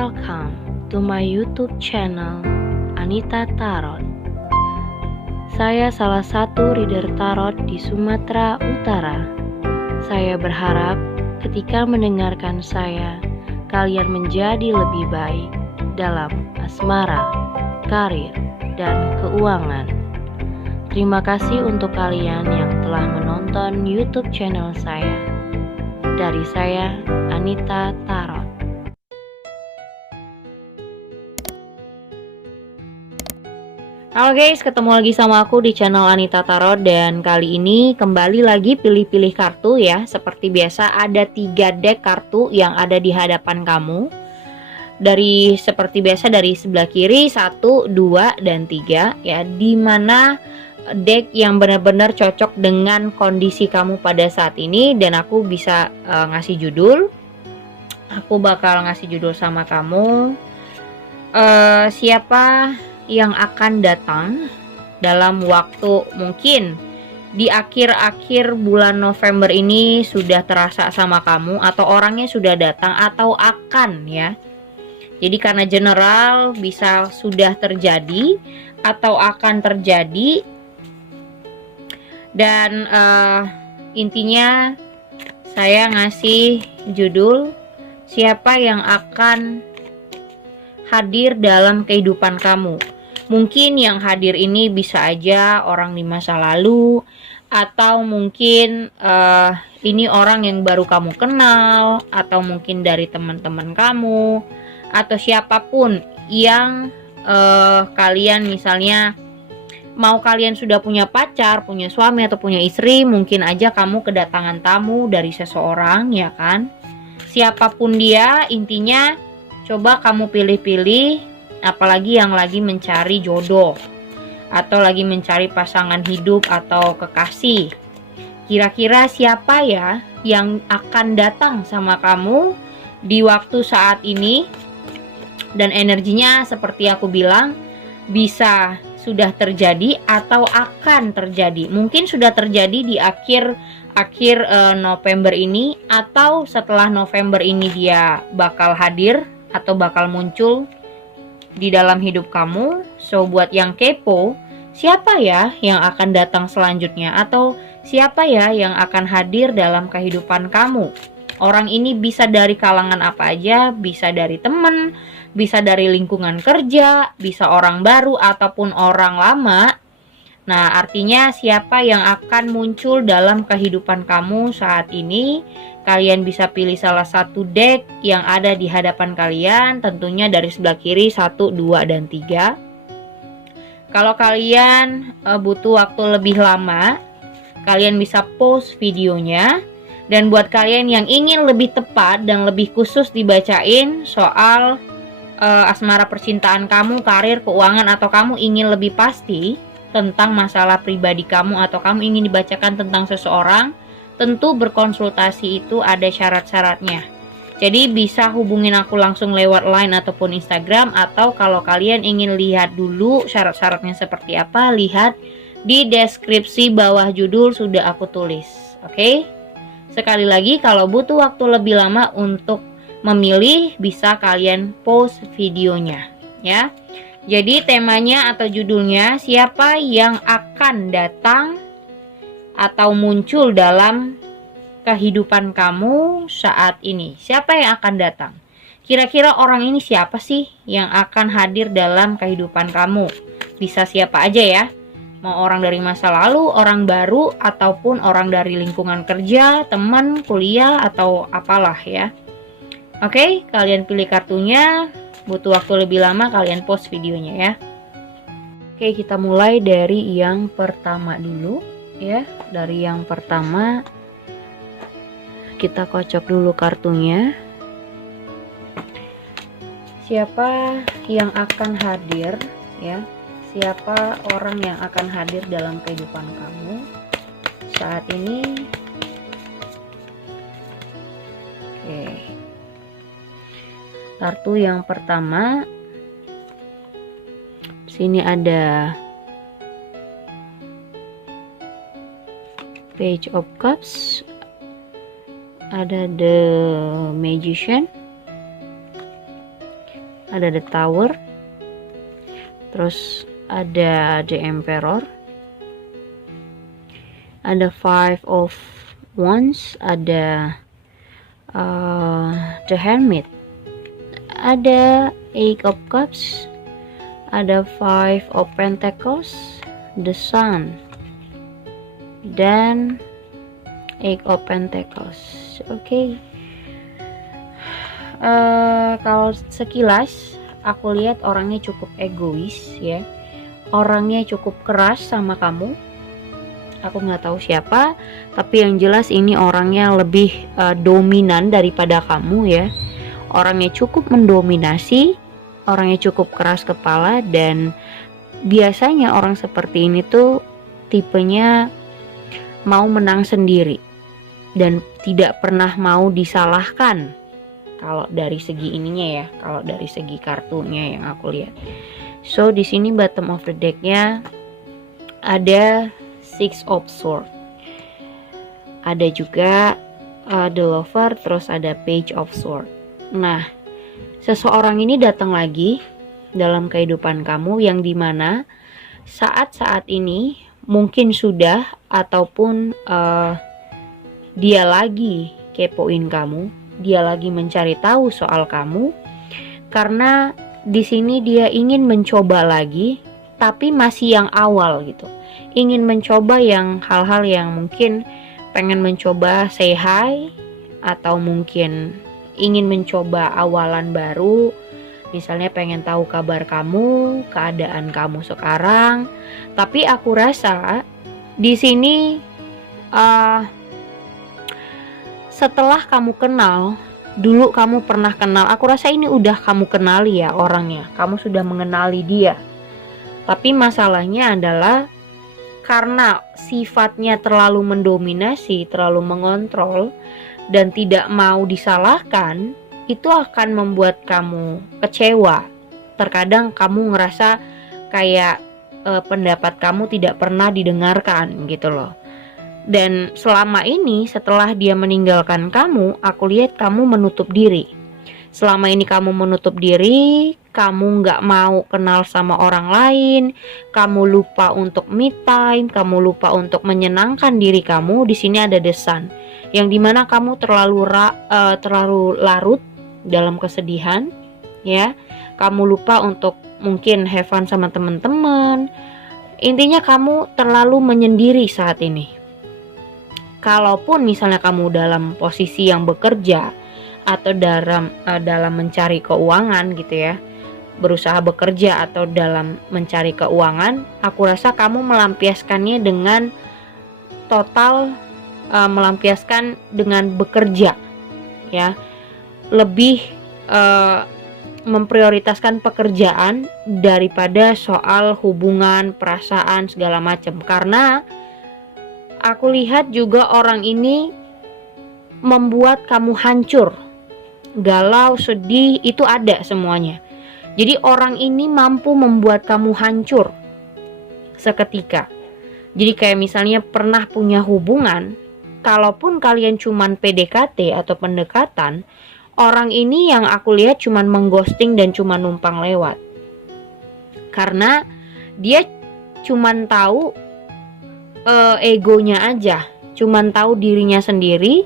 Welcome to my YouTube channel Anita Tarot. Saya salah satu reader tarot di Sumatera Utara. Saya berharap ketika mendengarkan saya, kalian menjadi lebih baik dalam asmara, karir, dan keuangan. Terima kasih untuk kalian yang telah menonton YouTube channel saya. Dari saya, Anita Tarot. Halo guys, ketemu lagi sama aku di channel Anita Tarot. Dan kali ini kembali lagi pilih-pilih kartu ya. Seperti biasa ada 3 deck kartu yang ada di hadapan kamu. Seperti biasa dari sebelah kiri 1, 2, dan 3 ya. Dimana deck yang benar-benar cocok dengan kondisi kamu pada saat ini. Dan aku bisa ngasih judul. Aku bakal ngasih judul sama kamu. Siapa yang akan datang dalam waktu mungkin di akhir-akhir bulan November ini sudah terasa sama kamu, atau orangnya sudah datang atau akan ya. Jadi karena general bisa sudah terjadi atau akan terjadi. Dan intinya saya ngasih judul siapa yang akan hadir dalam kehidupan kamu. Mungkin yang hadir ini bisa aja orang di masa lalu, atau mungkin ini orang yang baru kamu kenal, atau mungkin dari teman-teman kamu, atau siapapun yang kalian misalnya mau kalian sudah punya pacar, punya suami, atau punya istri, mungkin aja kamu kedatangan tamu dari seseorang ya kan. Siapapun dia, intinya coba kamu pilih-pilih. Apalagi yang lagi mencari jodoh atau lagi mencari pasangan hidup atau kekasih. Kira-kira siapa ya yang akan datang sama kamu di waktu saat ini? Dan energinya seperti aku bilang bisa sudah terjadi atau akan terjadi. Mungkin sudah terjadi di akhir November ini, atau setelah November ini dia bakal hadir atau bakal muncul di dalam hidup kamu. So buat yang kepo, siapa ya yang akan datang selanjutnya, atau siapa ya yang akan hadir dalam kehidupan kamu? Orang ini bisa dari kalangan apa aja, bisa dari teman, bisa dari lingkungan kerja, bisa orang baru ataupun orang lama. Nah, artinya siapa yang akan muncul dalam kehidupan kamu saat ini? Kalian bisa pilih salah satu deck yang ada di hadapan kalian, tentunya dari sebelah kiri 1, 2, dan 3. Kalau kalian butuh waktu lebih lama, kalian bisa pause videonya. Dan buat kalian yang ingin lebih tepat dan lebih khusus dibacain soal asmara percintaan kamu, karir, keuangan, atau kamu ingin lebih pasti tentang masalah pribadi kamu, atau kamu ingin dibacakan tentang seseorang, tentu berkonsultasi itu ada syarat-syaratnya. Jadi bisa hubungin aku langsung lewat line ataupun Instagram, atau kalau kalian ingin lihat dulu syarat-syaratnya seperti apa, lihat di deskripsi bawah judul sudah aku tulis. Oke? Sekali lagi, kalau butuh waktu lebih lama untuk memilih, bisa kalian pause videonya ya. Jadi temanya atau judulnya siapa yang akan datang atau muncul dalam kehidupan kamu saat ini. Siapa yang akan datang? Kira-kira orang ini siapa sih yang akan hadir dalam kehidupan kamu? Bisa siapa aja ya. Mau orang dari masa lalu, orang baru, ataupun orang dari lingkungan kerja, teman, kuliah, atau apalah ya. Oke, kalian pilih kartunya. Butuh waktu lebih lama, kalian pause videonya ya. Oke, kita mulai dari yang pertama dulu ya. Dari yang pertama kita kocok dulu kartunya. Siapa yang akan hadir ya? Siapa orang yang akan hadir dalam kehidupan kamu saat ini? Oke. Kartu yang pertama, sini ada Page of Cups, ada The Magician, ada the Tower, terus ada the Emperor, ada Five of Wands, ada the Hermit, ada Eight of Cups, ada Five of Pentacles, the Sun, dan Eight of Pentacles. Oke. Kalau sekilas aku lihat orangnya cukup egois ya, orangnya cukup keras sama kamu. Aku nggak tahu siapa, tapi yang jelas ini orangnya lebih dominan daripada kamu ya. Orangnya cukup mendominasi, orangnya cukup keras kepala, dan biasanya orang seperti ini tuh tipenya mau menang sendiri dan tidak pernah mau disalahkan. Kalau dari segi ininya ya, kalau dari segi kartunya yang aku lihat. So di sini bottom of the decknya ada Six of Swords, ada juga the Lover, terus ada Page of Swords. Nah, seseorang ini datang lagi dalam kehidupan kamu yang dimana saat-saat ini mungkin sudah ataupun dia lagi kepoin kamu, dia lagi mencari tahu soal kamu, karena di sini dia ingin mencoba lagi, tapi masih yang awal gitu. Ingin mencoba yang hal-hal yang mungkin pengen mencoba say hi, atau mungkin ingin mencoba awalan baru. Misalnya pengen tahu kabar kamu, keadaan kamu sekarang. Tapi aku rasa di sini setelah kamu kenal, dulu kamu pernah kenal, aku rasa ini udah kamu kenali ya orangnya, kamu sudah mengenali dia. Tapi masalahnya adalah karena sifatnya terlalu mendominasi, terlalu mengontrol, dan tidak mau disalahkan, itu akan membuat kamu kecewa. Terkadang kamu ngerasa kayak pendapat kamu tidak pernah didengarkan gitu loh. Dan selama ini setelah dia meninggalkan kamu, aku lihat kamu menutup diri. Selama ini kamu menutup diri, kamu nggak mau kenal sama orang lain, kamu lupa untuk me time, kamu lupa untuk menyenangkan diri kamu. Di sini ada the Sun, yang dimana kamu terlalu larut dalam kesedihan, ya. Kamu lupa untuk mungkin have fun sama teman-teman. Intinya kamu terlalu menyendiri saat ini. Kalaupun misalnya kamu dalam posisi yang bekerja atau dalam mencari keuangan gitu ya, berusaha bekerja atau dalam mencari keuangan, aku rasa kamu melampiaskannya dengan total, melampiaskan dengan bekerja ya, lebih memprioritaskan pekerjaan daripada soal hubungan, perasaan segala macam. Karena aku lihat juga orang ini membuat kamu hancur, galau, sedih, itu ada semuanya. Jadi orang ini mampu membuat kamu hancur seketika. Jadi kayak misalnya pernah punya hubungan, kalaupun kalian cuman PDKT atau pendekatan, orang ini yang aku lihat cuman mengghosting dan cuman numpang lewat. Karena dia cuman tahu egonya aja, cuman tahu dirinya sendiri,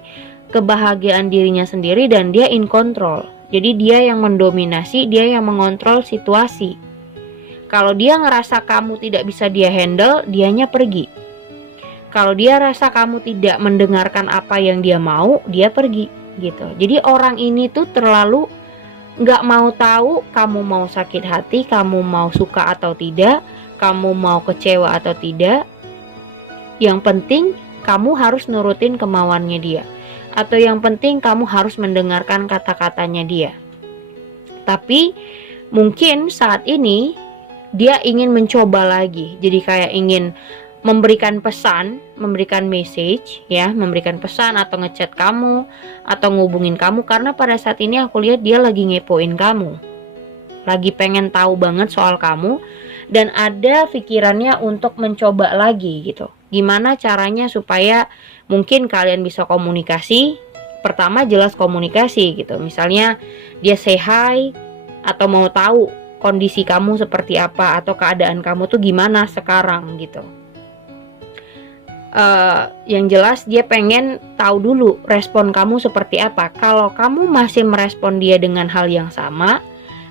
kebahagiaan dirinya sendiri, dan dia in control. Jadi dia yang mendominasi, dia yang mengontrol situasi. Kalau dia ngerasa kamu tidak bisa dia handle, dianya pergi. Kalau dia rasa kamu tidak mendengarkan apa yang dia mau, dia pergi gitu. Jadi orang ini tuh terlalu nggak mau tahu kamu mau sakit hati, kamu mau suka atau tidak, kamu mau kecewa atau tidak. Yang penting kamu harus nurutin kemauannya dia, atau yang penting kamu harus mendengarkan kata-katanya dia. Tapi mungkin saat ini dia ingin mencoba lagi. Jadi kayak ingin memberikan pesan, memberikan message ya, memberikan pesan atau ngechat kamu atau ngubungin kamu, karena pada saat ini aku lihat dia lagi ngepoin kamu. Lagi pengen tahu banget soal kamu dan ada pikirannya untuk mencoba lagi gitu. Gimana caranya supaya mungkin kalian bisa komunikasi. Pertama jelas komunikasi gitu. Misalnya dia say hi, atau mau tahu kondisi kamu seperti apa atau keadaan kamu tuh gimana sekarang gitu. Yang jelas dia pengen tahu dulu respon kamu seperti apa. Kalau kamu masih merespon dia dengan hal yang sama,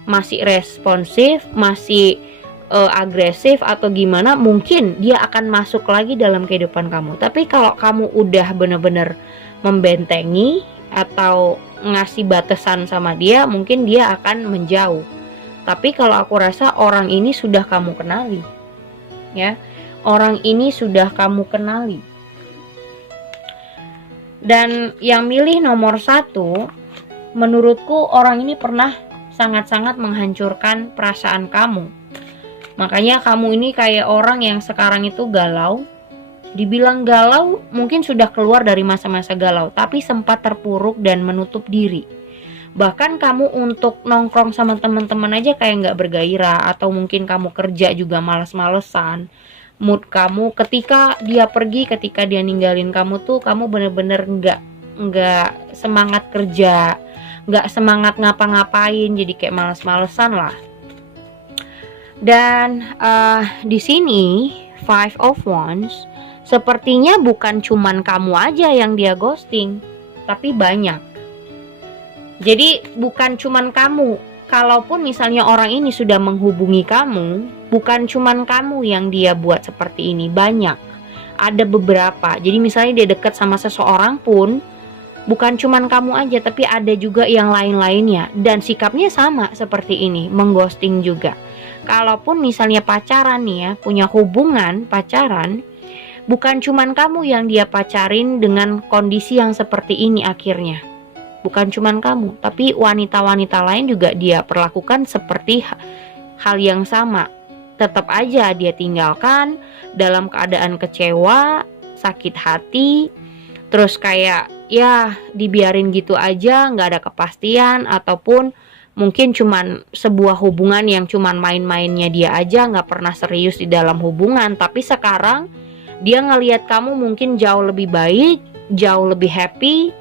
masih responsif, masih agresif atau gimana, mungkin dia akan masuk lagi dalam kehidupan kamu. Tapi kalau kamu udah bener-bener membentengi atau ngasih batasan sama dia, mungkin dia akan menjauh. Tapi kalau aku rasa orang ini sudah kamu kenali, ya. Orang ini sudah kamu kenali. Dan yang milih nomor 1, menurutku orang ini pernah sangat-sangat menghancurkan perasaan kamu. Makanya kamu ini kayak orang yang sekarang itu galau. Dibilang galau, mungkin sudah keluar dari masa-masa galau, tapi sempat terpuruk dan menutup diri. Bahkan kamu untuk nongkrong sama teman-teman aja kayak nggak bergairah, atau mungkin kamu kerja juga malas-malesan. Mood kamu ketika dia pergi, ketika dia ninggalin kamu tuh kamu bener-bener nggak semangat kerja, nggak semangat ngapa-ngapain, jadi kayak malas-malesan lah. Dan di sini Five of Wands, sepertinya bukan cuman kamu aja yang dia ghosting, tapi banyak. Jadi bukan cuman kamu. Kalaupun misalnya orang ini sudah menghubungi kamu, bukan cuman kamu yang dia buat seperti ini, banyak. Ada beberapa. Jadi misalnya dia dekat sama seseorang pun, bukan cuman kamu aja, tapi ada juga yang lain-lainnya. Dan sikapnya sama seperti ini, mengghosting juga. Kalaupun misalnya pacaran nih ya, punya hubungan pacaran, bukan cuman kamu yang dia pacarin dengan kondisi yang seperti ini akhirnya. Bukan cuman kamu, tapi wanita-wanita lain juga dia perlakukan seperti hal yang sama. Tetap aja dia tinggalkan dalam keadaan kecewa, sakit hati, terus kayak ya dibiarin gitu aja, nggak ada kepastian, ataupun mungkin cuman sebuah hubungan yang cuman main-mainnya dia aja, nggak pernah serius di dalam hubungan. Tapi sekarang dia ngelihat kamu mungkin jauh lebih baik, jauh lebih happy,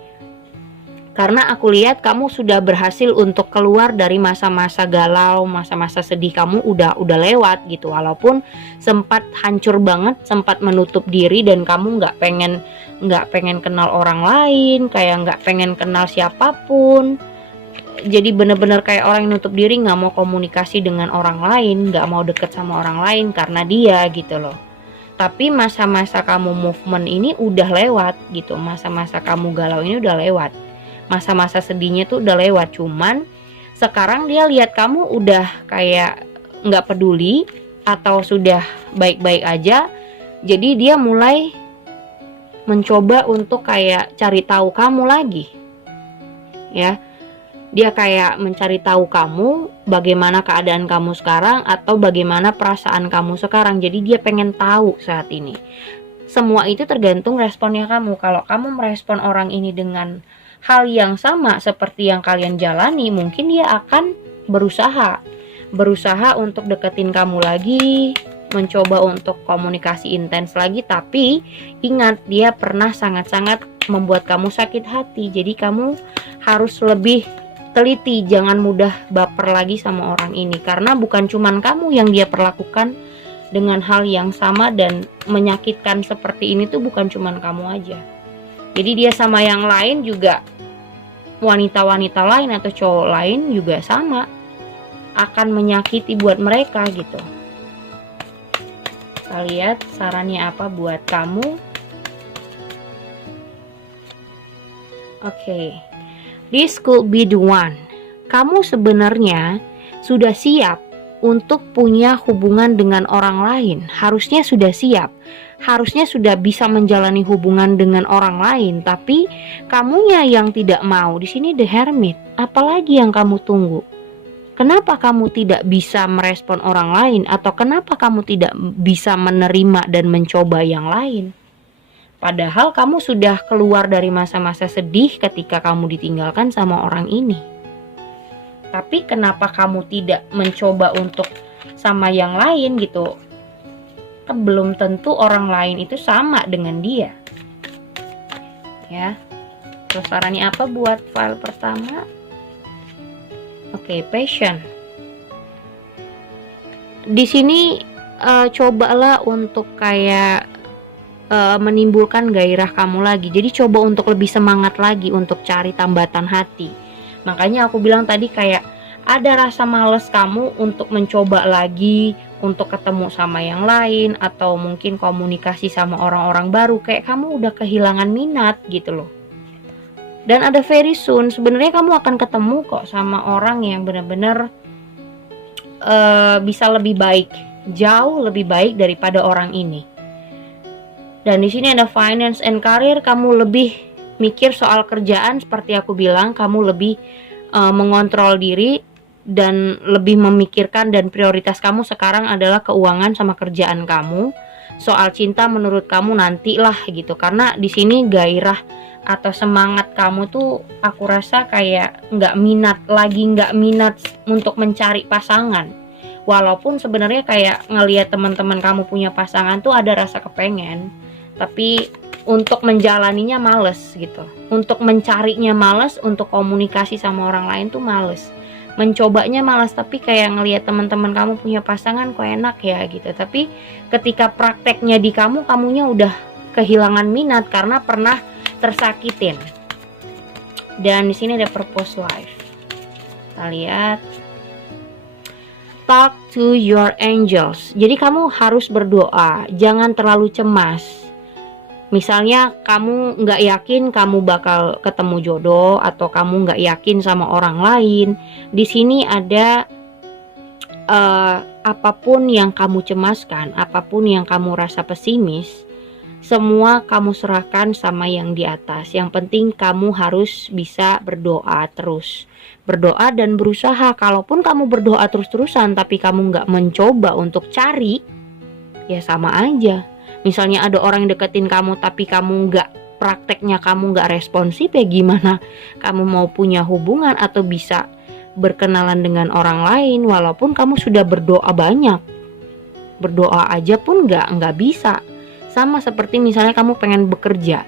karena aku lihat kamu sudah berhasil untuk keluar dari masa-masa galau, masa-masa sedih kamu udah lewat gitu. Walaupun sempat hancur banget, sempat menutup diri dan kamu nggak pengen kenal orang lain, kayak nggak pengen kenal siapapun. Jadi bener-bener kayak orang yang nutup diri, nggak mau komunikasi dengan orang lain, nggak mau deket sama orang lain karena dia gitu loh. Tapi masa-masa kamu movement ini udah lewat gitu, masa-masa kamu galau ini udah lewat. Masa-masa sedihnya tuh udah lewat. Cuman sekarang dia lihat kamu udah kayak nggak peduli atau sudah baik-baik aja, jadi dia mulai mencoba untuk kayak cari tahu kamu lagi, ya. Dia kayak mencari tahu kamu, bagaimana keadaan kamu sekarang atau bagaimana perasaan kamu sekarang. Jadi dia pengen tahu saat ini. Semua itu tergantung responnya kamu. Kalau kamu merespon orang ini dengan hal yang sama seperti yang kalian jalani, mungkin dia akan berusaha untuk deketin kamu lagi, mencoba untuk komunikasi intens lagi. Tapi ingat, dia pernah sangat-sangat membuat kamu sakit hati. Jadi kamu harus lebih teliti, jangan mudah baper lagi sama orang ini, karena bukan cuman kamu yang dia perlakukan dengan hal yang sama dan menyakitkan seperti ini tuh bukan cuman kamu aja. Jadi dia sama yang lain juga, wanita-wanita lain atau cowok lain juga sama, akan menyakiti buat mereka gitu. Kita lihat sarannya apa buat kamu. Oke. This could be the one. Kamu sebenarnya sudah siap untuk punya hubungan dengan orang lain. Harusnya sudah siap. Harusnya sudah bisa menjalani hubungan dengan orang lain, tapi kamunya yang tidak mau. Di sini The Hermit. Apalagi yang kamu tunggu? Kenapa kamu tidak bisa merespon orang lain, atau kenapa kamu tidak bisa menerima dan mencoba yang lain? Padahal kamu sudah keluar dari masa-masa sedih ketika kamu ditinggalkan sama orang ini. Tapi kenapa kamu tidak mencoba untuk sama yang lain gitu? Belum tentu orang lain itu sama dengan dia, ya. Terus sarannya apa buat file pertama? Oke, passion. di sini cobalah untuk kayak menimbulkan gairah kamu lagi. Jadi coba untuk lebih semangat lagi untuk cari tambatan hati. Makanya aku bilang tadi kayak ada rasa males kamu untuk mencoba lagi, untuk ketemu sama yang lain, atau mungkin komunikasi sama orang-orang baru. Kayak kamu udah kehilangan minat gitu loh. Dan ada very soon, sebenarnya kamu akan ketemu kok sama orang yang benar-benar bisa lebih baik, jauh lebih baik daripada orang ini. Dan di sini ada finance and career, kamu lebih mikir soal kerjaan seperti aku bilang, kamu lebih mengontrol diri dan lebih memikirkan, dan prioritas kamu sekarang adalah keuangan sama kerjaan kamu. Soal cinta menurut kamu nantilah gitu, karena di sini gairah atau semangat kamu tuh aku rasa kayak nggak minat untuk mencari pasangan. Walaupun sebenarnya kayak ngelihat teman-teman kamu punya pasangan tuh ada rasa kepengen, tapi untuk menjalaninya males gitu, untuk mencarinya males, untuk komunikasi sama orang lain tuh males, mencobanya malas. Tapi kayak ngelihat teman-teman kamu punya pasangan kok enak ya gitu, tapi ketika prakteknya di kamu, kamunya udah kehilangan minat karena pernah tersakitin. Dan di sini ada purpose life. Kita lihat, talk to your angels. Jadi kamu harus berdoa, jangan terlalu cemas. Misalnya kamu nggak yakin kamu bakal ketemu jodoh, atau kamu nggak yakin sama orang lain, di sini ada apapun yang kamu cemaskan, apapun yang kamu rasa pesimis, semua kamu serahkan sama yang di atas. Yang penting kamu harus bisa berdoa terus, berdoa dan berusaha. Kalaupun kamu berdoa terus-terusan tapi kamu nggak mencoba untuk cari, ya sama aja. Misalnya ada orang yang deketin kamu tapi kamu nggak, prakteknya kamu nggak responsif, ya gimana kamu mau punya hubungan atau bisa berkenalan dengan orang lain walaupun kamu sudah berdoa banyak. Berdoa aja pun nggak bisa. Sama seperti misalnya kamu pengen bekerja,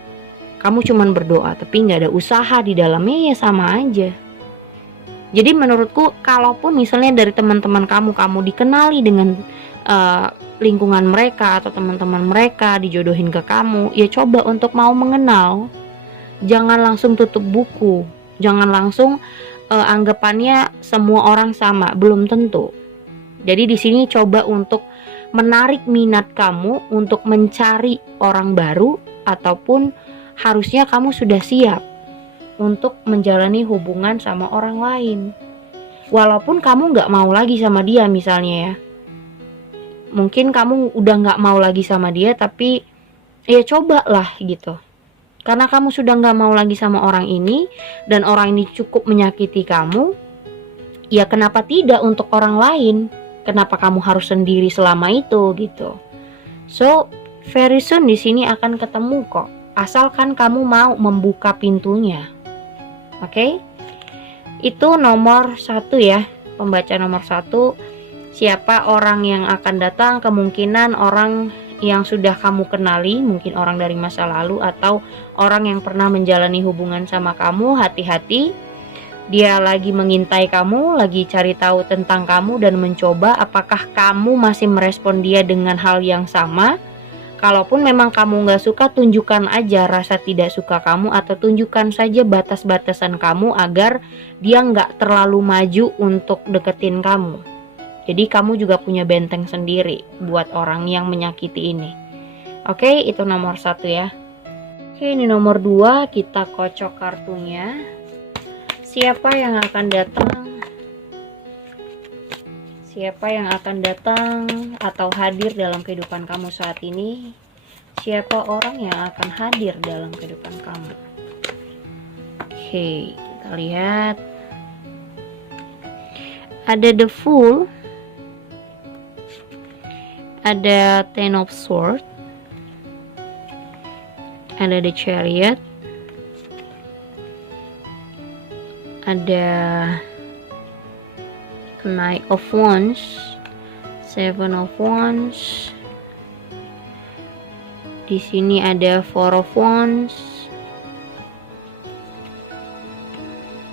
kamu cuman berdoa tapi nggak ada usaha di dalamnya, ya sama aja. Jadi menurutku kalaupun misalnya dari teman-teman kamu dikenali dengan lingkungan mereka atau teman-teman mereka dijodohin ke kamu, ya coba untuk mau mengenal. Jangan langsung tutup buku, jangan langsung anggapannya semua orang sama, belum tentu. Jadi di sini coba untuk menarik minat kamu untuk mencari orang baru, ataupun harusnya kamu sudah siap untuk menjalani hubungan sama orang lain. Walaupun kamu gak mau lagi sama dia misalnya ya, mungkin kamu udah gak mau lagi sama dia, tapi ya cobalah gitu. Karena kamu sudah gak mau lagi sama orang ini, dan orang ini cukup menyakiti kamu, ya kenapa tidak untuk orang lain? Kenapa kamu harus sendiri selama itu gitu? So, very soon di sini akan ketemu kok, asalkan kamu mau membuka pintunya. Oke? Itu nomor 1 ya, pembaca nomor 1. Siapa orang yang akan datang? Kemungkinan orang yang sudah kamu kenali, mungkin orang dari masa lalu atau orang yang pernah menjalani hubungan sama kamu. Hati-hati, dia lagi mengintai kamu, lagi cari tahu tentang kamu dan mencoba apakah kamu masih merespon dia dengan hal yang sama. Kalaupun memang kamu gak suka, tunjukkan aja rasa tidak suka kamu, atau tunjukkan saja batas-batasan kamu agar dia gak terlalu maju untuk deketin kamu. Jadi kamu juga punya benteng sendiri buat orang yang menyakiti ini. Oke, itu nomor 1 ya. Oke, ini nomor 2, kita kocok kartunya. Siapa yang akan datang? Siapa yang akan datang atau hadir dalam kehidupan kamu saat ini? Siapa orang yang akan hadir dalam kehidupan kamu? Oke, kita lihat. Ada The Fool, ada Ten of Swords, ada The Chariot, ada Knight of Wands, Seven of Wands. Di sini ada Four of Wands,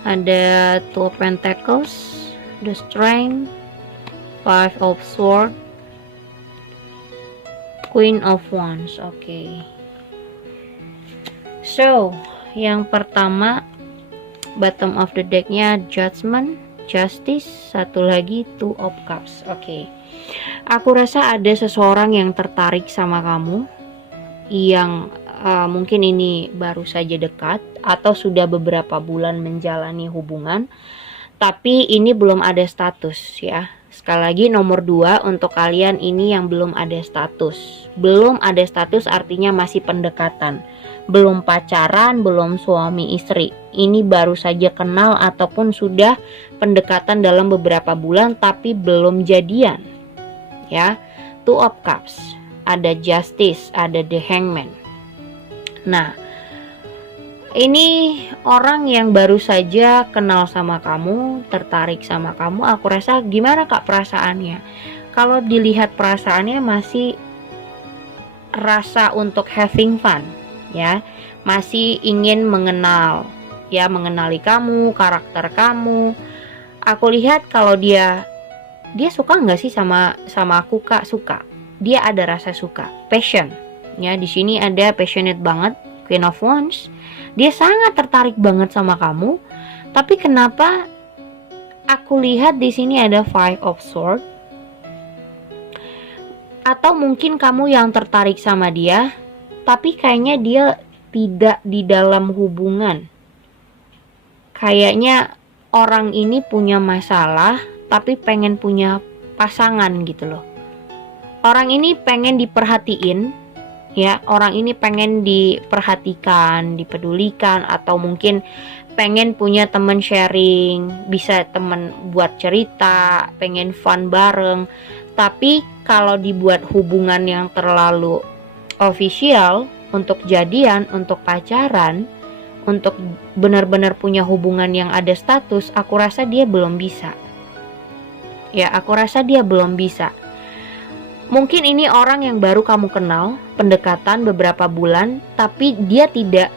ada Two of Pentacles, The Strength, Five of Swords, Queen of Wands. Oke. So, yang pertama bottom of the decknya Judgment, Justice, satu lagi Two of Cups. Oke. Aku rasa ada seseorang yang tertarik sama kamu, yang mungkin ini baru saja dekat atau sudah beberapa bulan menjalani hubungan, tapi ini belum ada status ya. Sekali lagi nomor 2 untuk kalian ini yang belum ada status. Belum ada status artinya masih pendekatan, belum pacaran, belum suami istri. Ini baru saja kenal ataupun sudah pendekatan dalam beberapa bulan tapi belum jadian ya. Two of Cups, ada Justice, ada The Hangman. Nah, ini orang yang baru saja kenal sama kamu, tertarik sama kamu. Aku rasa gimana Kak perasaannya? Kalau dilihat perasaannya masih rasa untuk having fun ya, masih ingin mengenal ya, mengenali kamu, karakter kamu. Aku lihat kalau dia suka nggak sih sama aku Kak? Suka. Dia ada rasa suka, passion ya. Di sini ada passionate banget, Queen of Wands. Dia sangat tertarik banget sama kamu. Tapi kenapa aku lihat di sini ada Five of Swords? Atau mungkin kamu yang tertarik sama dia, tapi kayaknya dia tidak di dalam hubungan. Kayaknya orang ini punya masalah, tapi pengen punya pasangan gitu loh. Orang ini pengen diperhatiin ya, orang ini pengen diperhatikan, dipedulikan, atau mungkin pengen punya temen sharing, bisa temen buat cerita, pengen fun bareng. Tapi kalau dibuat hubungan yang terlalu official, untuk jadian, untuk pacaran, untuk benar-benar punya hubungan yang ada status, aku rasa dia belum bisa. Ya, aku rasa dia belum bisa. Mungkin ini orang yang baru kamu kenal, pendekatan beberapa bulan, tapi dia tidak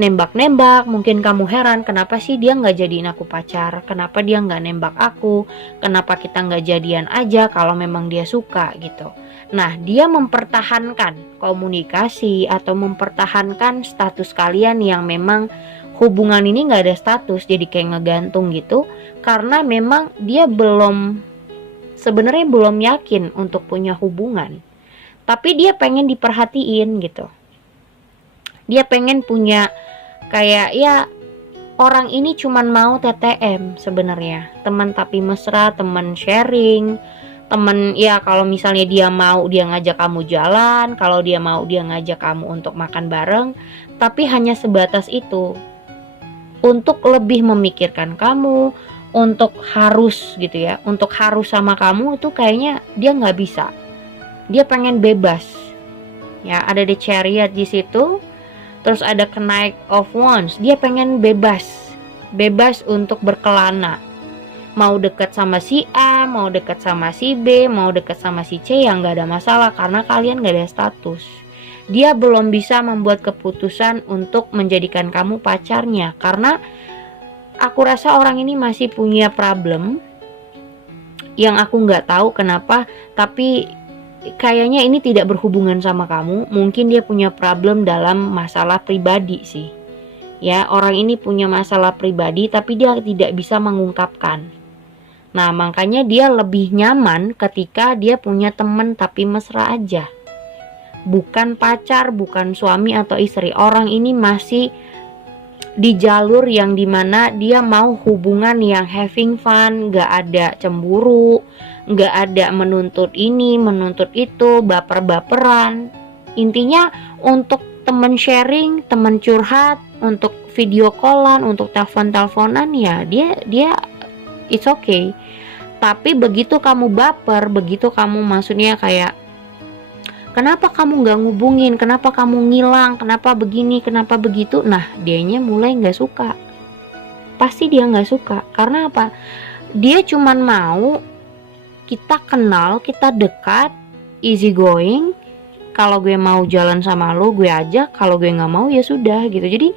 nembak-nembak. Mungkin kamu heran, kenapa sih dia nggak jadiin aku pacar? Kenapa dia nggak nembak aku? Kenapa kita nggak jadian aja kalau memang dia suka gitu? Nah, dia mempertahankan komunikasi atau mempertahankan status kalian yang memang hubungan ini nggak ada status, jadi kayak ngegantung gitu. Karena memang dia sebenarnya belum yakin untuk punya hubungan, tapi dia pengen diperhatiin gitu. Dia pengen punya kayak ya, orang ini cuman mau TTM sebenarnya, teman tapi mesra, teman sharing, teman ya. Kalau misalnya dia mau, dia ngajak kamu jalan, kalau dia mau, dia ngajak kamu untuk makan bareng, tapi hanya sebatas itu. Untuk lebih memikirkan kamu, untuk harus gitu ya, untuk harus sama kamu itu kayaknya dia nggak bisa. Dia pengen bebas ya. Ada The Chariot di situ, terus ada Knight of Wands. Dia pengen bebas untuk berkelana, mau dekat sama si A, mau dekat sama si B, mau dekat sama si C, yang nggak ada masalah karena kalian nggak ada status. Dia belum bisa membuat keputusan untuk menjadikan kamu pacarnya, karena aku rasa orang ini masih punya problem yang aku nggak tahu kenapa, tapi kayaknya ini tidak berhubungan sama kamu. Mungkin dia punya problem dalam masalah pribadi sih ya. Orang ini punya masalah pribadi tapi dia tidak bisa mengungkapkan. Nah, makanya dia lebih nyaman ketika dia punya teman tapi mesra aja, bukan pacar, bukan suami atau istri. Orang ini masih di jalur yang dimana dia mau hubungan yang having fun, gak ada cemburu, gak ada menuntut ini, menuntut itu, baper-baperan. Intinya untuk temen sharing, temen curhat, untuk video callan, untuk telepon-teleponan, ya dia it's okay. Tapi begitu kamu baper, begitu kamu maksudnya kayak, kenapa kamu gak ngubungin, kenapa kamu ngilang, kenapa begini, kenapa begitu, nah dianya mulai gak suka. Pasti dia gak suka. Karena apa? Dia cuman mau kita kenal, kita dekat, easy going. Kalau gue mau jalan sama lo, gue ajak. Kalau gue gak mau, ya sudah gitu. Jadi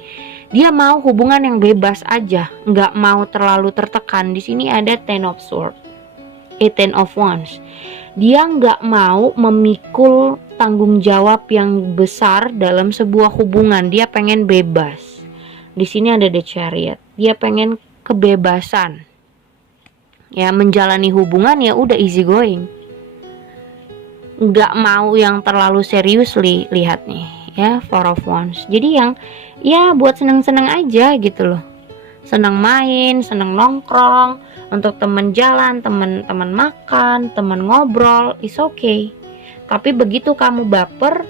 dia mau hubungan yang bebas aja, gak mau terlalu tertekan. Di sini ada Ten of Swords. Ten of Wands. Dia nggak mau memikul tanggung jawab yang besar dalam sebuah hubungan. Dia pengen bebas. Di sini ada The Chariot. Dia pengen kebebasan. Ya, menjalani hubungan ya udah easy going. Nggak mau yang terlalu seriously. Lihat nih, ya, Four of Wands. Jadi yang ya buat seneng-seneng aja gitu loh. Seneng main, seneng nongkrong, untuk temen jalan, temen makan, temen ngobrol, is okay. Tapi begitu kamu baper,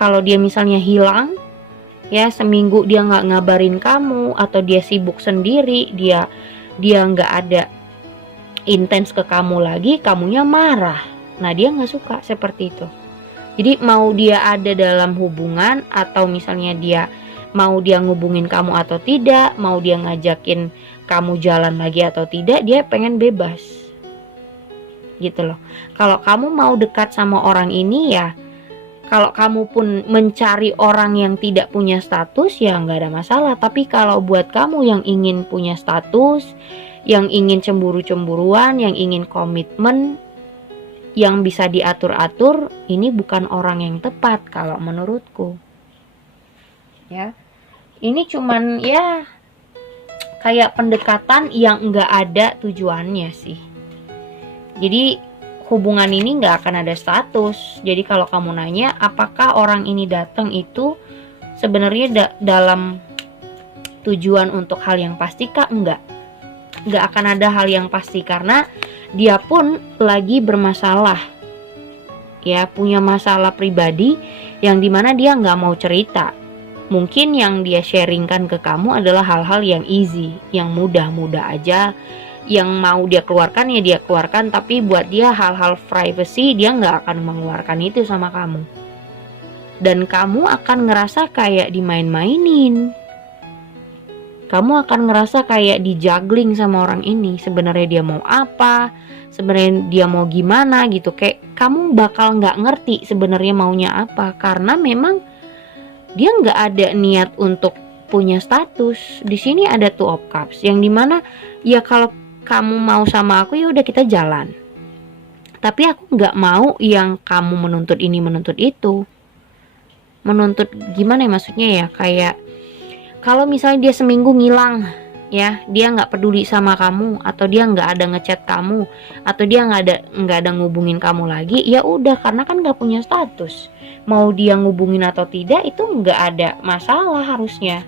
kalau dia misalnya hilang, ya seminggu dia nggak ngabarin kamu, atau dia sibuk sendiri, dia nggak ada intens ke kamu lagi, kamunya marah. Nah, dia nggak suka seperti itu. Jadi mau dia ada dalam hubungan, atau misalnya mau dia ngubungin kamu atau tidak, mau dia ngajakin kamu jalan lagi atau tidak, dia pengen bebas gitu loh. Kalau kamu mau dekat sama orang ini, ya kalau kamu pun mencari orang yang tidak punya status, ya nggak ada masalah. Tapi kalau buat kamu yang ingin punya status, yang ingin cemburu-cemburuan, yang ingin komitmen, yang bisa diatur-atur, ini bukan orang yang tepat kalau menurutku. Ya, ini cuman ya kayak pendekatan yang nggak ada tujuannya sih. Jadi hubungan ini nggak akan ada status. Jadi kalau kamu nanya apakah orang ini datang itu sebenarnya dalam tujuan untuk hal yang pasti, kah? Nggak akan ada hal yang pasti, karena dia pun lagi bermasalah, ya, punya masalah pribadi yang dimana dia nggak mau cerita. Mungkin yang dia sharingkan ke kamu adalah hal-hal yang easy, yang mudah-mudah aja, yang mau dia keluarkan ya dia keluarkan, tapi buat dia hal-hal privacy dia nggak akan mengeluarkan itu sama kamu. Dan kamu akan ngerasa kayak dimain-mainin. Kamu akan ngerasa kayak di-juggling sama orang ini. Sebenarnya dia mau apa, sebenarnya dia mau gimana gitu. Kayak kamu bakal nggak ngerti sebenarnya maunya apa, karena memang dia nggak ada niat untuk punya status. Di sini ada Two of Cups, yang dimana ya kalau kamu mau sama aku ya udah kita jalan. Tapi aku nggak mau yang kamu menuntut ini menuntut itu. Menuntut gimana ya maksudnya ya, kayak kalau misalnya dia seminggu ngilang, ya dia nggak peduli sama kamu, atau dia nggak ada ngechat kamu, atau dia nggak ada ngubungin kamu lagi, ya udah, karena kan nggak punya status. Mau dia ngubungin atau tidak itu nggak ada masalah harusnya.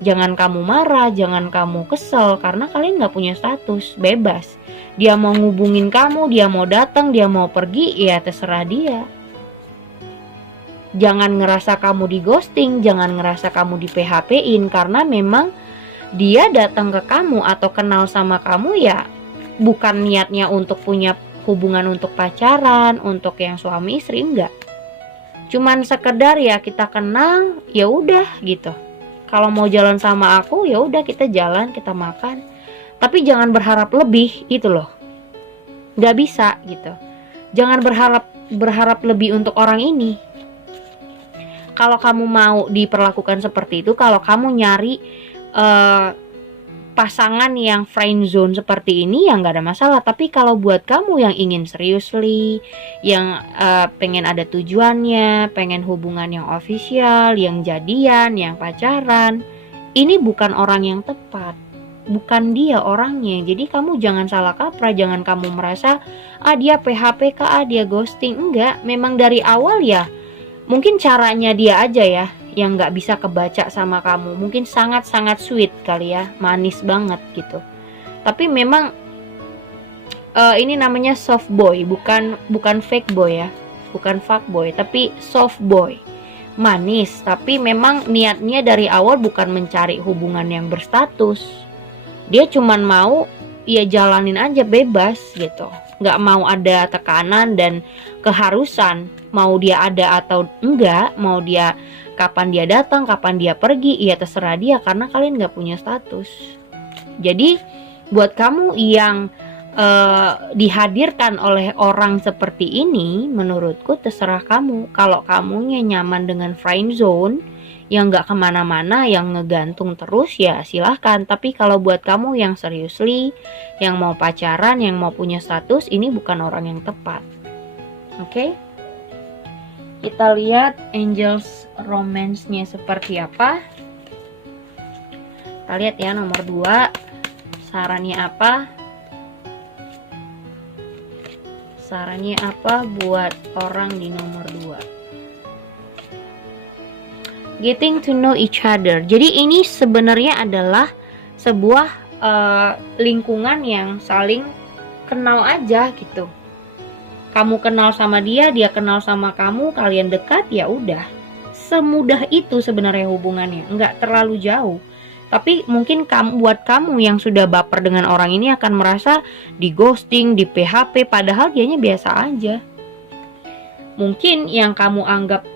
Jangan kamu marah, jangan kamu kesel, karena kalian nggak punya status, bebas. Dia mau ngubungin kamu, dia mau datang, dia mau pergi, ya terserah dia. Jangan ngerasa kamu di ghosting, jangan ngerasa kamu di PHP-in, karena memang dia datang ke kamu atau kenal sama kamu ya bukan niatnya untuk punya hubungan untuk pacaran, untuk yang suami istri, enggak. Cuman sekedar ya kita kenal, ya udah gitu. Kalau mau jalan sama aku ya udah kita jalan, kita makan. Tapi jangan berharap lebih gitu loh. Nggak bisa gitu. Jangan berharap lebih untuk orang ini. Kalau kamu mau diperlakukan seperti itu, kalau kamu nyari pasangan yang friend zone seperti ini, ya nggak ada masalah. Tapi kalau buat kamu yang ingin seriously, yang pengen ada tujuannya, pengen hubungan yang official, yang jadian, yang pacaran, ini bukan orang yang tepat, bukan dia orangnya. Jadi kamu jangan salah kaprah, jangan kamu merasa dia PHP kah, dia ghosting. Enggak, memang dari awal ya mungkin caranya dia aja ya yang nggak bisa kebaca sama kamu. Mungkin sangat-sangat sweet kali ya, manis banget gitu. Tapi memang ini namanya soft boy, bukan fake boy ya, bukan fuck boy, tapi soft boy, manis. Tapi memang niatnya dari awal bukan mencari hubungan yang berstatus. Dia cuman mau ya jalanin aja bebas gitu, nggak mau ada tekanan dan keharusan. Mau dia ada atau enggak, mau dia kapan dia datang, kapan dia pergi, ya terserah dia, karena kalian nggak punya status. Jadi buat kamu yang dihadirkan oleh orang seperti ini, menurutku terserah kamu. Kalau kamunya nyaman dengan friend zone, yang nggak kemana-mana, yang ngegantung terus, ya silahkan. Tapi kalau buat kamu yang seriously, yang mau pacaran, yang mau punya status, ini bukan orang yang tepat. Oke? Kita lihat angels romance-nya seperti apa. Kita lihat ya nomor 2. Sarannya apa? Sarannya apa buat orang di nomor 2? Getting to know each other. Jadi ini sebenarnya adalah sebuah lingkungan yang saling kenal aja gitu. Kamu kenal sama dia, dia kenal sama kamu, kalian dekat, ya udah. Semudah itu sebenarnya hubungannya, nggak terlalu jauh. Tapi mungkin buat kamu yang sudah baper dengan orang ini akan merasa di ghosting, di PHP, padahal dianya biasa aja. Mungkin yang kamu anggap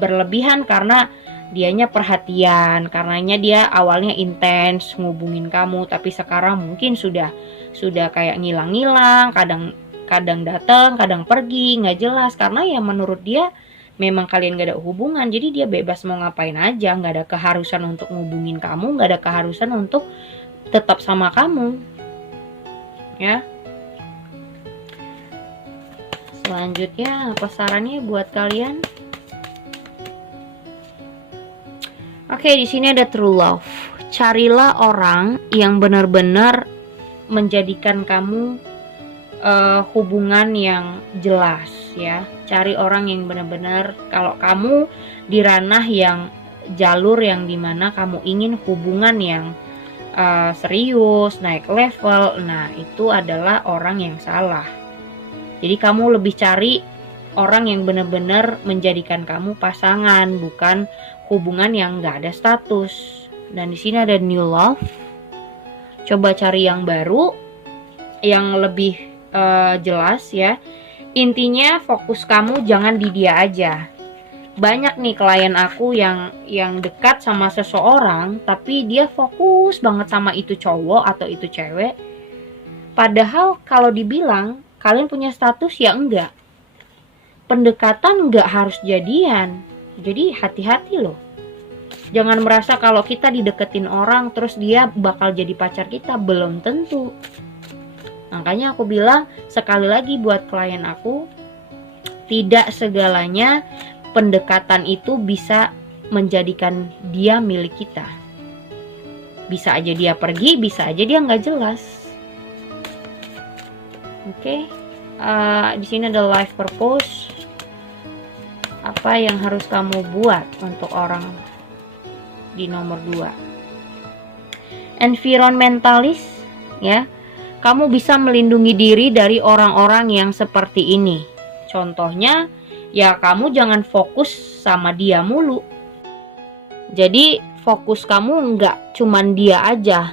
berlebihan karena dianya perhatian, karenanya dia awalnya intens ngubungin kamu, tapi sekarang mungkin sudah kayak ngilang-ngilang, kadang datang, kadang pergi, nggak jelas, karena ya menurut dia memang kalian gak ada hubungan, jadi dia bebas mau ngapain aja, nggak ada keharusan untuk ngubungin kamu, nggak ada keharusan untuk tetap sama kamu, ya. Selanjutnya apa sarannya buat kalian? Oke, di sini ada true love. Carilah orang yang benar-benar menjadikan kamu hubungan yang jelas, ya. Cari orang yang benar-benar, kalau kamu di ranah yang jalur yang dimana kamu ingin hubungan yang serius, naik level, nah itu adalah orang yang salah. Jadi kamu lebih cari orang yang benar-benar menjadikan kamu pasangan, bukan hubungan yang nggak ada status. Dan di sini ada new love. Coba cari yang baru, yang lebih jelas, ya. Intinya fokus kamu jangan di dia aja. Banyak nih klien aku yang dekat sama seseorang, tapi dia fokus banget sama itu cowok atau itu cewek. Padahal kalau dibilang kalian punya status, ya enggak. Pendekatan enggak harus jadian. Jadi hati-hati loh. Jangan merasa kalau kita dideketin orang terus dia bakal jadi pacar kita, belum tentu. Makanya aku bilang sekali lagi buat klien aku, tidak segalanya pendekatan itu bisa menjadikan dia milik kita. Bisa aja dia pergi, bisa aja dia nggak jelas. Oke, di sini ada life purpose. Apa yang harus kamu buat untuk orang di nomor 2? Environmentalist, ya. Kamu bisa melindungi diri dari orang-orang yang seperti ini. Contohnya, ya kamu jangan fokus sama dia mulu. Jadi fokus kamu nggak cuman dia aja.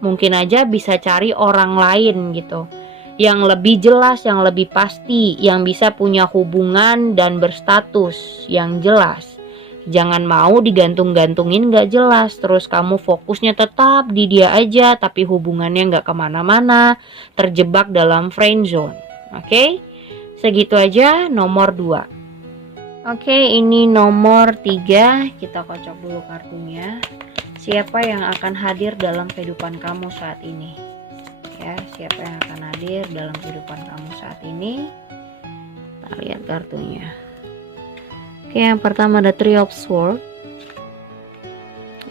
Mungkin aja bisa cari orang lain gitu, yang lebih jelas, yang lebih pasti, yang bisa punya hubungan dan berstatus yang jelas. Jangan mau digantung-gantungin gak jelas, terus kamu fokusnya tetap di dia aja, tapi hubungannya gak kemana-mana, terjebak dalam friend zone. Oke, segitu aja nomor 2. Oke, ini nomor 3, kita kocok dulu kartunya. Siapa yang akan hadir dalam kehidupan kamu saat ini? Ya, siapa yang akan hadir dalam kehidupan kamu saat ini? Kita lihat kartunya. Oke, yang pertama ada Three of Swords,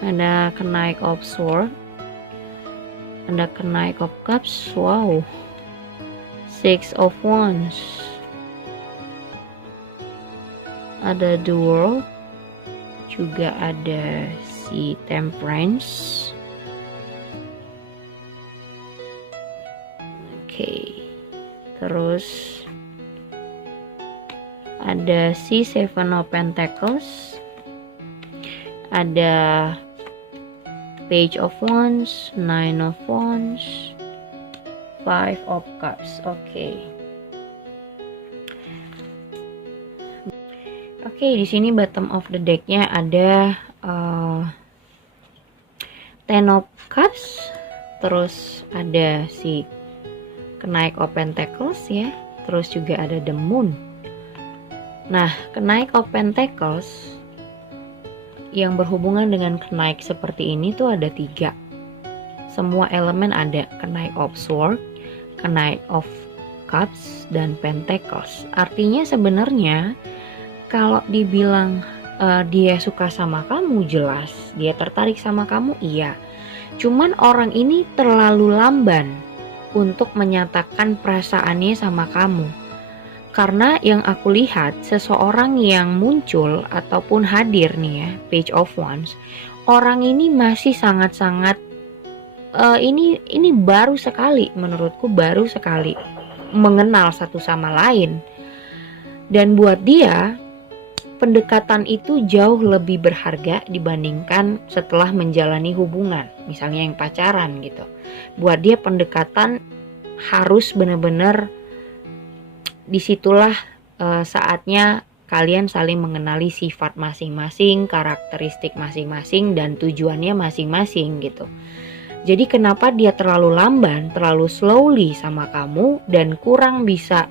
ada Knight of Swords, ada Knight of Cups, wow, Six of Wands, ada The World, juga ada si Temperance. Oke, terus ada si Seven of Pentacles, ada Page of Wands, Nine of Wands, Five of Cups. Oke, di sini bottom of the decknya ada Ten of Cups, terus ada si Knight of Pentacles, ya, terus juga ada The Moon. Nah, Knight of Pentacles yang berhubungan dengan kenaik seperti ini tuh ada 3. Semua elemen ada, kenaik of sword, kenaik of cups, dan pentacles. Artinya sebenarnya kalau dibilang dia suka sama kamu, jelas dia tertarik sama kamu, iya. Cuman orang ini terlalu lamban untuk menyatakan perasaannya sama kamu. Karena yang aku lihat, seseorang yang muncul ataupun hadir nih ya, Page of Wands, orang ini masih sangat-sangat ini baru sekali, menurutku baru sekali mengenal satu sama lain. Dan buat dia, pendekatan itu jauh lebih berharga dibandingkan setelah menjalani hubungan, misalnya yang pacaran gitu. Buat dia pendekatan harus benar-benar disitulah saatnya kalian saling mengenali sifat masing-masing, karakteristik masing-masing, dan tujuannya masing-masing gitu. Jadi kenapa dia terlalu lamban, terlalu slowly sama kamu dan kurang bisa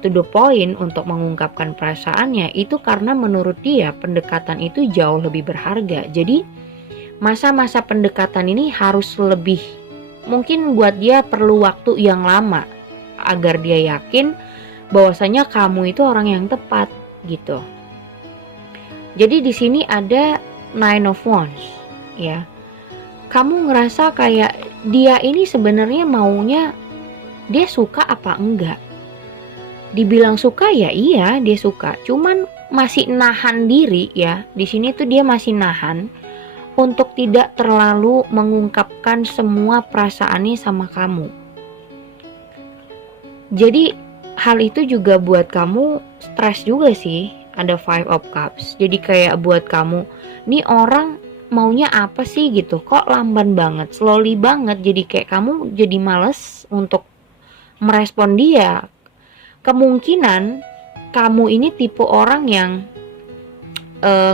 to the point untuk mengungkapkan perasaannya, itu karena menurut dia pendekatan itu jauh lebih berharga. Jadi masa-masa pendekatan ini harus lebih, mungkin buat dia perlu waktu yang lama agar dia yakin bahwasanya kamu itu orang yang tepat gitu. Jadi di sini ada Nine of Wands ya. Kamu ngerasa kayak dia ini sebenarnya maunya, dia suka apa enggak? Dibilang suka ya iya dia suka, cuman masih nahan diri ya. Di sini tuh dia masih nahan untuk tidak terlalu mengungkapkan semua perasaannya sama kamu. Jadi hal itu juga buat kamu stres juga sih. Ada Five of Cups. Jadi kayak buat kamu, nih orang maunya apa sih gitu, kok lamban banget, slowly banget. Jadi kayak kamu jadi males untuk merespon dia. Kemungkinan kamu ini tipe orang yang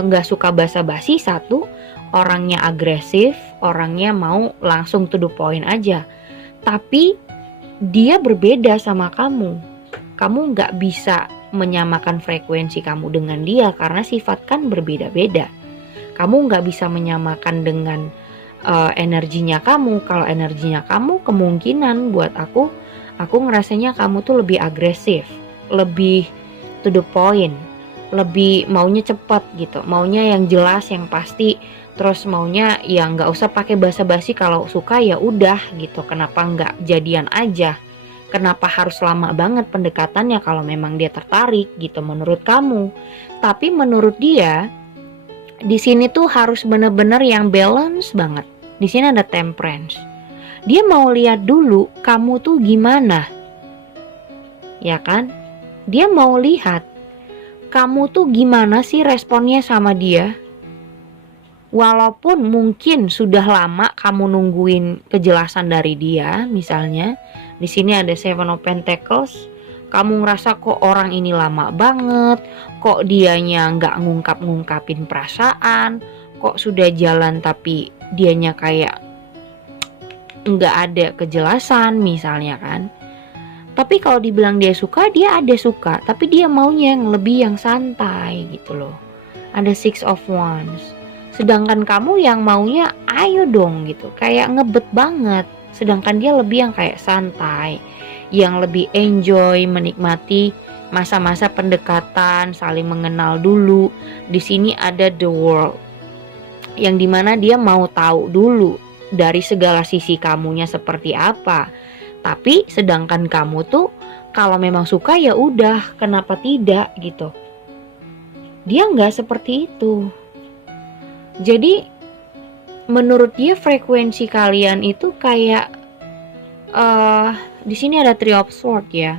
gak suka basa-basi, satu, orangnya agresif, orangnya mau langsung to the point aja. Tapi dia berbeda sama kamu. Kamu gak bisa menyamakan frekuensi kamu dengan dia karena sifat kan berbeda-beda. Kamu nggak bisa menyamakan dengan energinya kamu. Kalau energinya kamu, kemungkinan buat aku ngerasanya kamu tuh lebih agresif, lebih to the point, lebih maunya cepat gitu, maunya yang jelas, yang pasti, terus maunya yang nggak usah pakai basa-basi. Kalau suka ya udah gitu, kenapa nggak jadian aja? Kenapa harus lama banget pendekatannya kalau memang dia tertarik gitu menurut kamu? Tapi menurut dia, di sini tuh harus bener-bener yang balance banget. Di sini ada Temperance. Dia mau lihat dulu kamu tuh gimana, ya kan? Dia mau lihat kamu tuh gimana sih responnya sama dia. Walaupun mungkin sudah lama kamu nungguin kejelasan dari dia, misalnya di sini ada Seven of Pentacles. Kamu ngerasa kok orang ini lama banget, kok dianya nggak ngungkapin perasaan, kok sudah jalan tapi dianya kayak nggak ada kejelasan misalnya kan. Tapi kalau dibilang dia suka, dia ada suka, tapi dia maunya yang lebih yang santai gitu loh. Ada Six of Wands. Sedangkan kamu yang maunya ayo dong gitu, kayak ngebet banget. Sedangkan dia lebih yang kayak santai, yang lebih enjoy, menikmati masa-masa pendekatan, saling mengenal dulu. Di sini ada The World, yang dimana dia mau tahu dulu dari segala sisi kamunya seperti apa. Tapi sedangkan kamu tuh kalau memang suka ya udah, kenapa tidak gitu. Dia nggak seperti itu. Jadi menurut dia frekuensi kalian itu kayak di sini ada Three of Swords ya.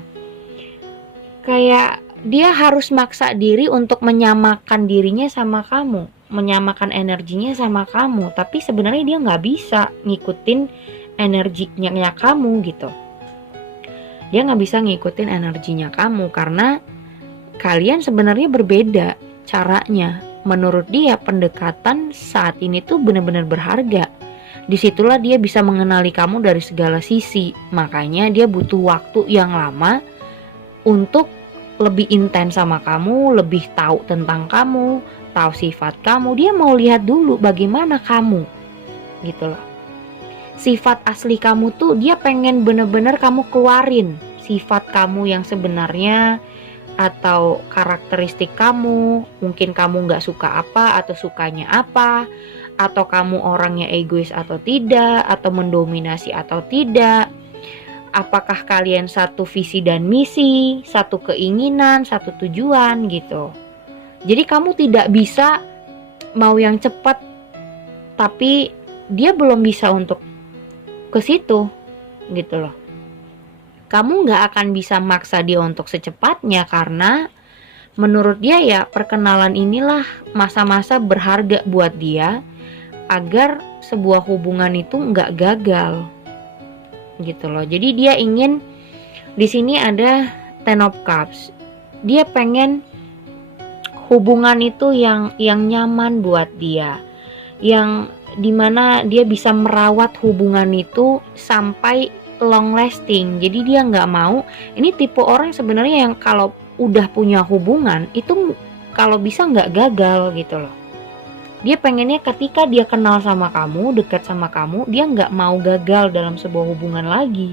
Kayak dia harus maksa diri untuk menyamakan dirinya sama kamu, menyamakan energinya sama kamu, tapi sebenarnya dia nggak bisa ngikutin energinya kamu gitu. Dia nggak bisa ngikutin energinya kamu karena kalian sebenarnya berbeda caranya. Menurut dia pendekatan saat ini tuh benar-benar berharga. Disitulah dia bisa mengenali kamu dari segala sisi. Makanya dia butuh waktu yang lama untuk lebih intens sama kamu, lebih tahu tentang kamu, tahu sifat kamu. Dia mau lihat dulu bagaimana kamu, gitu loh. Sifat asli kamu tuh dia pengen bener-bener kamu keluarin sifat kamu yang sebenarnya, atau karakteristik kamu. Mungkin kamu gak suka apa atau sukanya apa, atau kamu orangnya egois atau tidak, atau mendominasi atau tidak. Apakah kalian satu visi dan misi, satu keinginan, satu tujuan gitu. Jadi kamu tidak bisa mau yang cepat tapi dia belum bisa untuk ke situ, gitu loh. Kamu gak akan bisa maksa dia untuk secepatnya, karena menurut dia ya perkenalan inilah masa-masa berharga buat dia agar sebuah hubungan itu gak gagal, gitu loh. Jadi dia ingin, di sini ada Ten of Cups. Dia pengen hubungan itu yang nyaman buat dia, yang dimana dia bisa merawat hubungan itu sampai long lasting. Jadi dia nggak mau, ini tipe orang sebenarnya yang kalau udah punya hubungan itu kalau bisa nggak gagal, gitu loh. Dia pengennya ketika dia kenal sama kamu, dekat sama kamu, dia nggak mau gagal dalam sebuah hubungan lagi.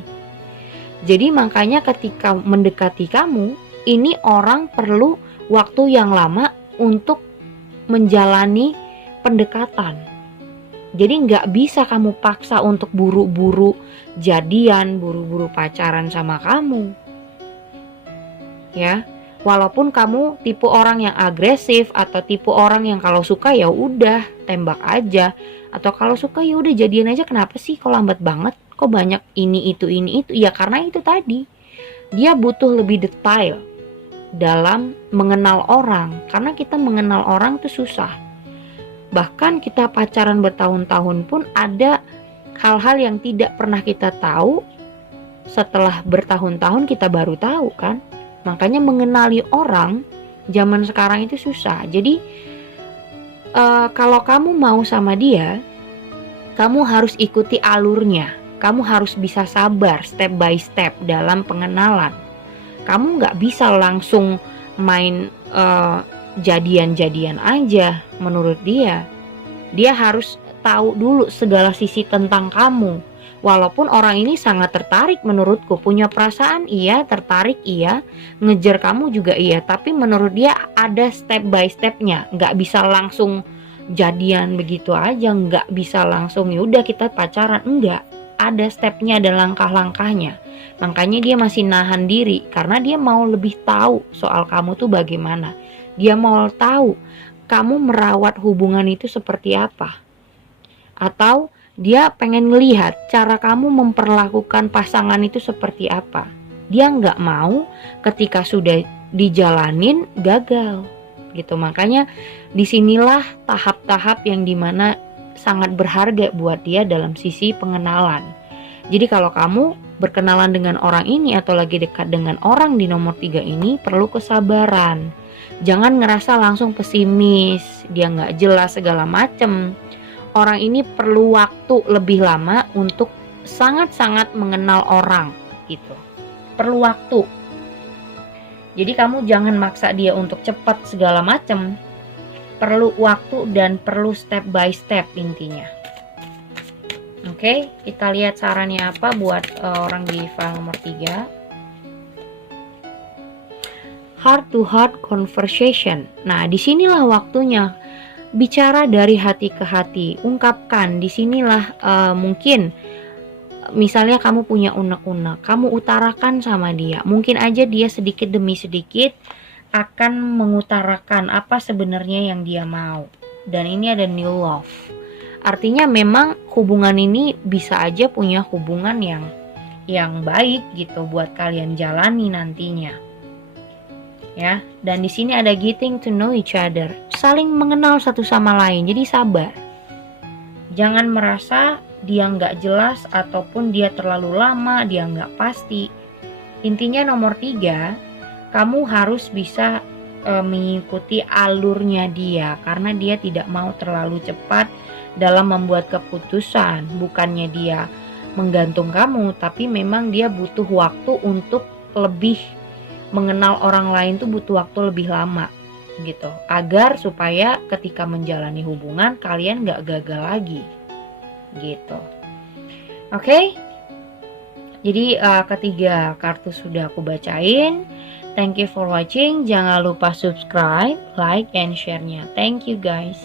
Jadi makanya ketika mendekati kamu, ini orang perlu waktu yang lama untuk menjalani pendekatan. Jadi nggak bisa kamu paksa untuk buru-buru jadian, buru-buru pacaran sama kamu. Ya, walaupun kamu tipe orang yang agresif atau tipe orang yang kalau suka ya udah tembak aja, atau kalau suka ya udah jadian aja. Kenapa sih kok lambat banget? Kok banyak ini itu? Ya karena itu tadi. Dia butuh lebih detail dalam mengenal orang, karena kita mengenal orang tuh susah. Bahkan kita pacaran bertahun-tahun pun ada hal-hal yang tidak pernah kita tahu, setelah bertahun-tahun kita baru tahu kan. Makanya mengenali orang zaman sekarang itu susah. Jadi kalau kamu mau sama dia, kamu harus ikuti alurnya. Kamu harus bisa sabar step by step dalam pengenalan. Kamu gak bisa langsung main jadian-jadian aja. Menurut dia harus tahu dulu segala sisi tentang kamu. Walaupun orang ini sangat tertarik menurutku, punya perasaan iya, tertarik iya, ngejar kamu juga iya, tapi menurut dia ada step by stepnya. Gak bisa langsung jadian begitu aja, gak bisa langsung yaudah kita pacaran, enggak. Ada stepnya, ada langkah-langkahnya. Makanya dia masih nahan diri, karena dia mau lebih tahu soal kamu tuh bagaimana. Dia mau tahu kamu merawat hubungan itu seperti apa. Atau dia pengen melihat cara kamu memperlakukan pasangan itu seperti apa. Dia nggak mau ketika sudah dijalanin gagal, gitu. Makanya disinilah tahap-tahap yang dimana sangat berharga buat dia dalam sisi pengenalan. Jadi kalau kamu berkenalan dengan orang ini atau lagi dekat dengan orang di nomor 3 ini, perlu kesabaran. Jangan ngerasa langsung pesimis, dia nggak jelas segala macem. Orang ini perlu waktu lebih lama untuk sangat-sangat mengenal orang, gitu. Perlu waktu. Jadi kamu jangan maksa dia untuk cepat segala macem. Perlu waktu dan perlu step by step intinya. Oke, kita lihat sarannya apa buat orang di file nomor 3. Heart to heart conversation. Nah, disinilah waktunya bicara dari hati ke hati. Ungkapkan. Disinilah mungkin misalnya kamu punya unek-unek, kamu utarakan sama dia. Mungkin aja dia sedikit demi sedikit akan mengutarakan apa sebenarnya yang dia mau. Dan ini ada new love. Artinya memang hubungan ini bisa aja punya hubungan yang baik gitu buat kalian jalani nantinya. Ya, dan di sini ada getting to know each other, saling mengenal satu sama lain. Jadi sabar. Jangan merasa dia nggak jelas ataupun dia terlalu lama, dia nggak pasti. Intinya nomor 3, kamu harus bisa mengikuti alurnya dia, karena dia tidak mau terlalu cepat dalam membuat keputusan. Bukannya dia menggantung kamu, tapi memang dia butuh waktu untuk lebih mengenal orang lain tuh butuh waktu lebih lama gitu, agar supaya ketika menjalani hubungan kalian gak gagal lagi gitu. Oke? Jadi ketiga kartu sudah aku bacain. Thank you for watching. Jangan lupa subscribe, like, and share-nya. Thank you guys.